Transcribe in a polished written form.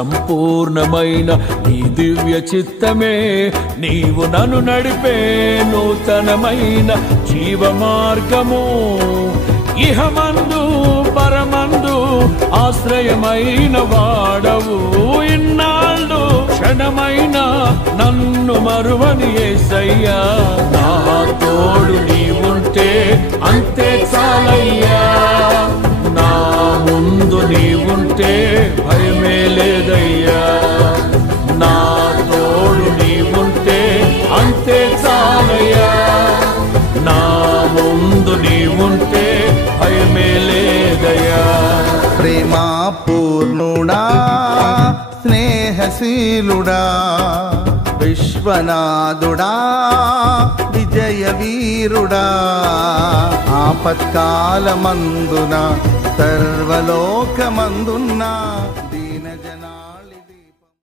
సంపూర్ణమైన నీ దివ్య చిత్తమే నీవు నన్ను నడిపే నూతనమైన జీవ మార్గము. ఇహమందు పరమందు ఆశ్రయమైన వాడవు. ఇన్నాళ్ళు క్షణమైన నన్ను మరువని యేసయ్యా. నా తోడు నీవుంటే అంతే చాలయ్యా. నా ముందు నీవుంటే భయమే లేదయ్యా. నా తోడు నీవుంటే అంతే చాలయ్యా. నా ముందు నీవుంటే భయమే లేదయ్యా. ప్రేమా పూర్ణుడా, స్నేహశీలుడా, విశ్వనాథుడా, విజయ వీరుడా, ఆపత్కాలమందున సర్వలోకమందున్నా